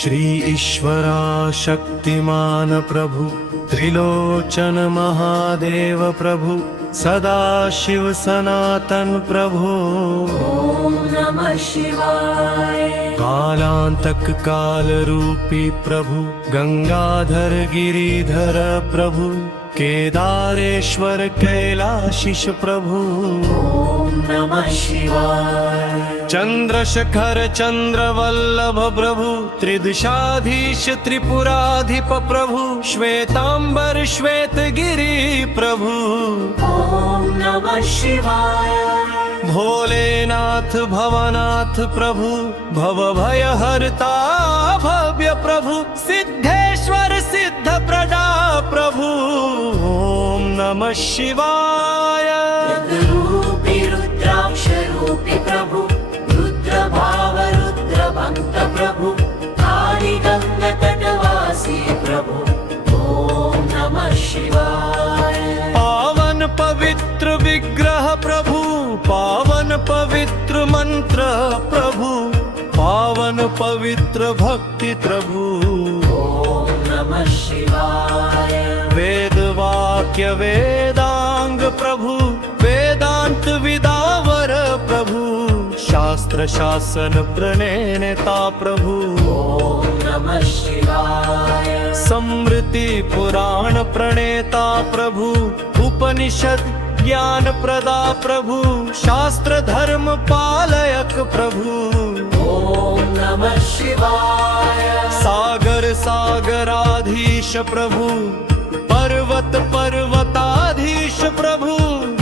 श्री ईश्वरा शक्तिमान प्रभु त्रिलोचन महादेव प्रभु सदाशिव सनातन प्रभु ओम नमः शिवाय। कालांतक काल रूपी प्रभु गंगाधर गिरिधर प्रभु केदारेश्वर कैलाशिष प्रभु ओम नमः शिवाय। चंद्रशेखर चंद्रवल्लभ प्रभु त्रिदिशाधीश त्रिपुराधिप प्रभु श्वेतांबर श्वेतगिरि प्रभु ओम नमः शिवाय। भोलेनाथ भवनाथ प्रभु भवभयहर्ता भव्य प्रभु सिद्धेश्वर सिद्धप्रदा प्रभु ओम नमः शिवाय। रूपी रुद्राक्ष रूपी प्रभु रुद्रभाव रुद्रभक्त प्रभु कालीगंग तटवासी प्रभु ओम नमः शिवाय। पावन पवित्र विग्रह प्रभु पावन पवित्र मंत्र प्रभु पावन पवित्र भक्ति प्रभु ओम नमः शिवाय। वेद वाक्य वेदांग प्रभु वेदांत विदावर प्रभु शास्त्र शासन प्रणेता प्रभु ओम नमः शिवाय। स्मृति पुराण प्रणेता प्रभु उपनिषद ज्ञान प्रदा प्रभु शास्त्र धर्म पालयक प्रभु ओम नमः शिवाय। सागर सागराधीश प्रभु पर्वत पर्वताधीश प्रभु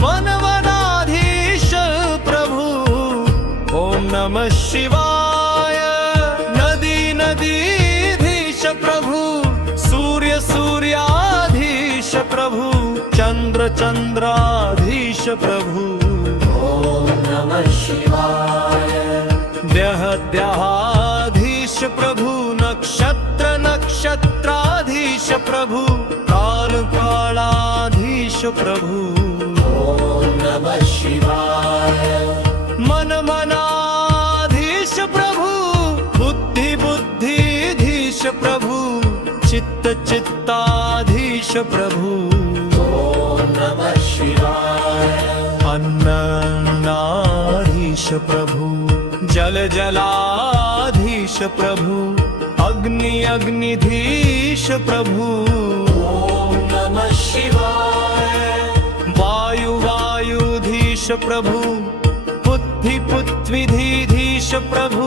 वन वनाधीश प्रभु ओम नमः शिवाय। नदी नदीधीश प्रभु सूर्य सूर्याधीश प्रभु चंद्र चंद्राधीश प्रभु ओम नमः शिवाय। देह देहाधीश प्रभु नक्षत्र नक्षत्राधीश प्रभु काल कालाधीश प्रभु ओम नमः शिवाय। मन मनाधीश प्रभु बुद्धि बुद्धिधीश प्रभु चित्त चित्ताधीश प्रभु ओम नमः शिवाय। अन्नाधीश प्रभु जल जलाधीश प्रभु अग्नि अग्निधीश प्रभु ओम नमः शिवाय। वायु वायुधीश प्रभु बुद्धि पृथ्वीधीश प्रभु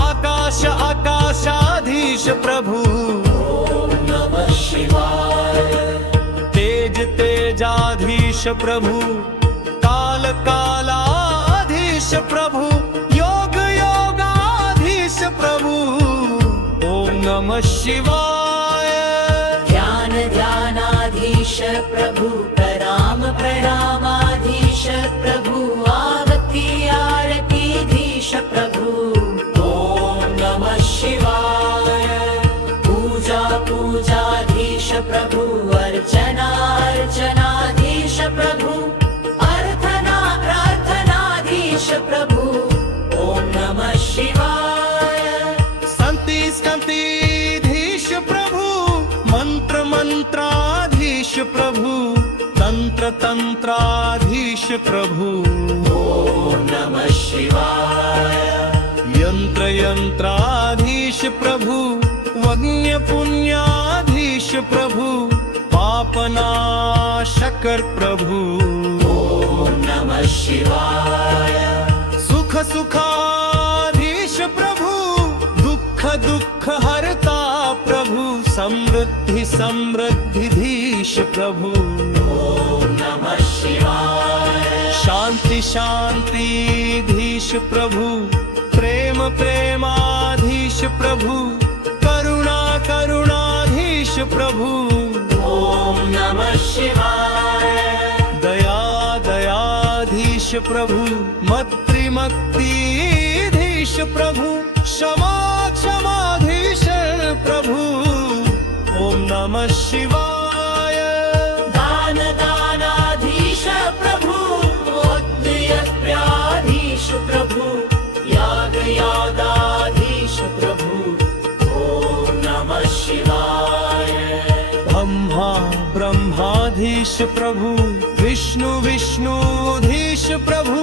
आकाश आकाशाधीश प्रभु ओम नमः शिवाय। तेज तेजाधीश प्रभु काल कालाधीश प्रभु योग योगाधीश प्रभु ओम नमः शिवाय। ध्यान ध्यानाधीश प्रभु प्रणाम प्रणामाधीश प्रभु आरती आरतीधीश प्रभु ओम नमः शिवाय। पूजा पूजाधीश प्रभु अर्चना अर्चनाधीश प्रभु अर्थना प्रार्थनाधीश प्रभु ओम नमः शिवाय। संति स्कंतीधीश प्रभु मंत्र मंत्राधीश प्रभु तंत्र तंत्राधीश प्रभु ओम नमः शिवाय। यंत्र यंत्राधीश प्रभु वज्ञ पुण्याधीश प्रभु पापनाशकर प्रभु ओम नमः शिवाय। सुख सुखाधीश प्रभु दुख दुख हरता प्रभु समृद्धि समृद्धिधीश प्रभु ओम नमः शिवाय। शांति शांतिधीश प्रभु प्रेम प्रेमाधीश प्रभु करुणा करुणाधीश प्रभु ओम नमः शिवाय। दया दयाधीश प्रभु मत्रि मक्तिधीश प्रभु क्षमा क्षमा ब्रह्माधीश प्रभु, विष्णु विष्णुधीश प्रभु,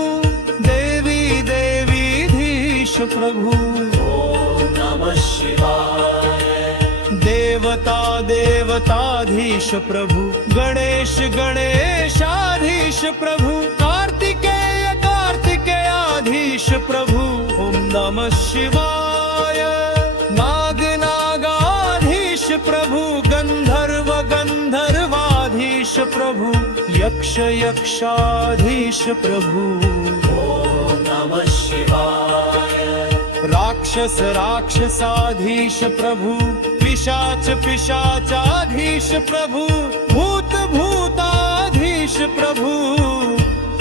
देवी देवीधीश प्रभु, ॐ नमः शिवाय देवता देवताधीश प्रभु, गणेश गणेशाधीश प्रभु, कार्तिकेय कार्तिकेयाधीश प्रभु, ओम नमः शिवाय नाग नागाधीश प्रभु, गंधर्व गंधर्वाधीश प्रभु, यक्ष यक्षाधीश प्रभु, ॐ नमः शिवाय राक्षस राक्षसाधीश प्रभु, पिशाच पिशाचाधीश प्रभु, भूत भूताधीश प्रभु,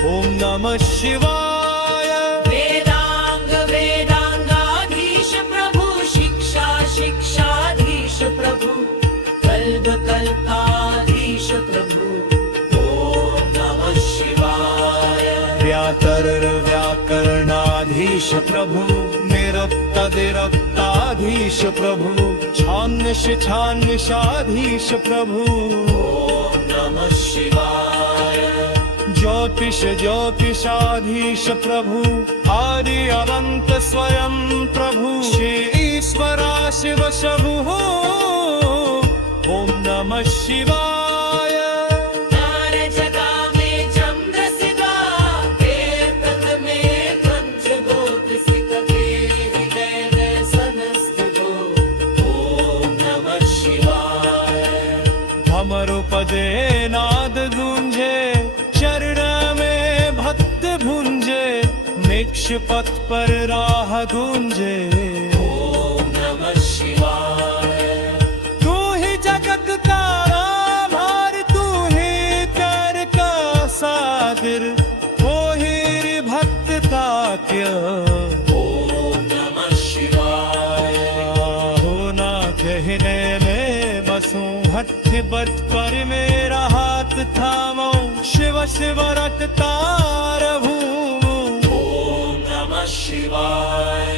ओम नमः शिवाय वेदांग वेदांगाधीश प्रभु, शिक्षा शिक्षाधीश प्रभु, कल्प कल्पाधीश प्रभु, ॐ नमः शिवाय व्याकरणाधीश प्रभु, निरुक्ताधीश प्रभु, छान्निश छान्निशाधीश प्रभु, ॐ नमः शिवाय ज्योतिष ज्योतिषाधीश प्रभु, आर्यवंत स्वयं प्रभु, श्री ईश्वरा शिव शभु, ओम नमः शिवाय तार जगा में चंद्रसिका, कीर्तन में पंचभूत सिक, हृदय में संस्थितो, ॐ नमः शिवाय भमरुपदे नाद गूंजे, चरण में भक्त भुंजे, निक्षपथ पर राह गूंजे, ॐ नमः शिवाय तू ही जगत का आधार, तू ही कर का सागर, वो ही भक्त का क्या ॐ नमः शिवाय होना कहने में बसूं, हथ बट पर मेरा हाथ थामो, शिव शिव रटता रहूं, ॐ नमः शिवाय